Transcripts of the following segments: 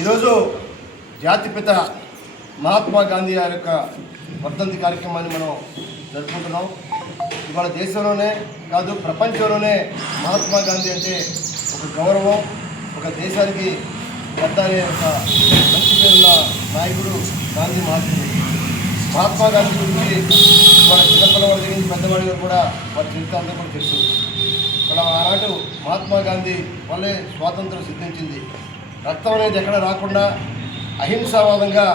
ఈరోజు జాతిపిత మహాత్మా గాంధీ గారి యొక్క వర్ధంతి కార్యక్రమాన్ని మనం జరుపుకుంటున్నాం. ఇవాళ దేశంలోనే కాదు ప్రపంచంలోనే మహాత్మా గాంధీ అంటే ఒక గౌరవం ఒక దేశానికి పెద్ద అనే ఒక మంచి పేరున్న నాయకుడు గాంధీ మహాత్ముడు. మహాత్మా గాంధీ గురించి వాళ్ళ చిన్నపిల్లవాడి దగ్గర నుంచి పెద్దవాడి కూడా వారి చరిత్ర కూడా తెలుసు. మన ఆనాడు మహాత్మా గాంధీ వల్లే స్వాతంత్రం సిద్ధించింది. రక్తం అనేది ఎక్కడ రాకుండా అహింసావాదంగా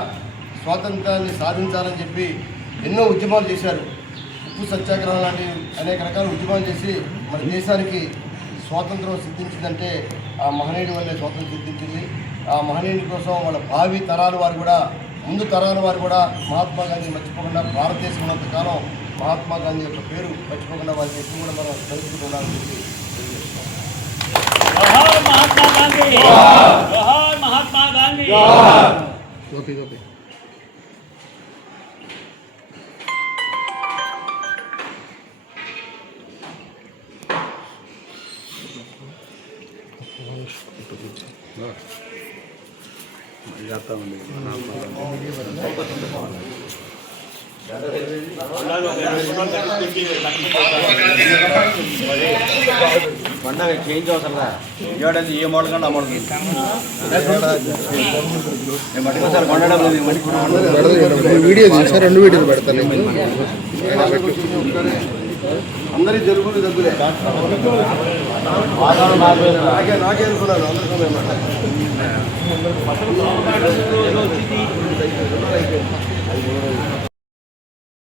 స్వాతంత్రాన్ని సాధించాలని చెప్పి ఎన్నో ఉద్యమాలు చేశారు. ఉప్పు సత్యాగ్రహం లాంటి అనేక రకాల ఉద్యమాలు చేసి మన దేశానికి స్వాతంత్రం సిద్ధించిందంటే ఆ మహనీయుడి వల్లే స్వాతంత్రం సిద్ధించింది. ఆ మహనీయుడి కోసం వాళ్ళ భావి తరాల వారు కూడా ముందు తరాల వారు కూడా మహాత్మా గాంధీ మర్చిపోకుండా భారతదేశం ఉన్నంతకాలం మహాత్మా గాంధీ యొక్క పేరు మర్చిపోకుండా వారికి ఎప్పుడు కూడా మనం తెలుసుకుంటున్నామని చెప్పి తెలియజేస్తున్నాం జోహార్ మహాత్మా గాంధీ! జోహార్! మహాత్మా గాంధీ! గోపి గోపి పండగ చేంజ్ అవసరం ఏడాది ఏ మోడల్ కంటే ఆ సార్ కొండడం వీడియో తీసా రెండు వీడియోలు పెడతాను అందరి జరుగులు దగ్గరే నాకే నాకే అనుకున్నాను అందరికీ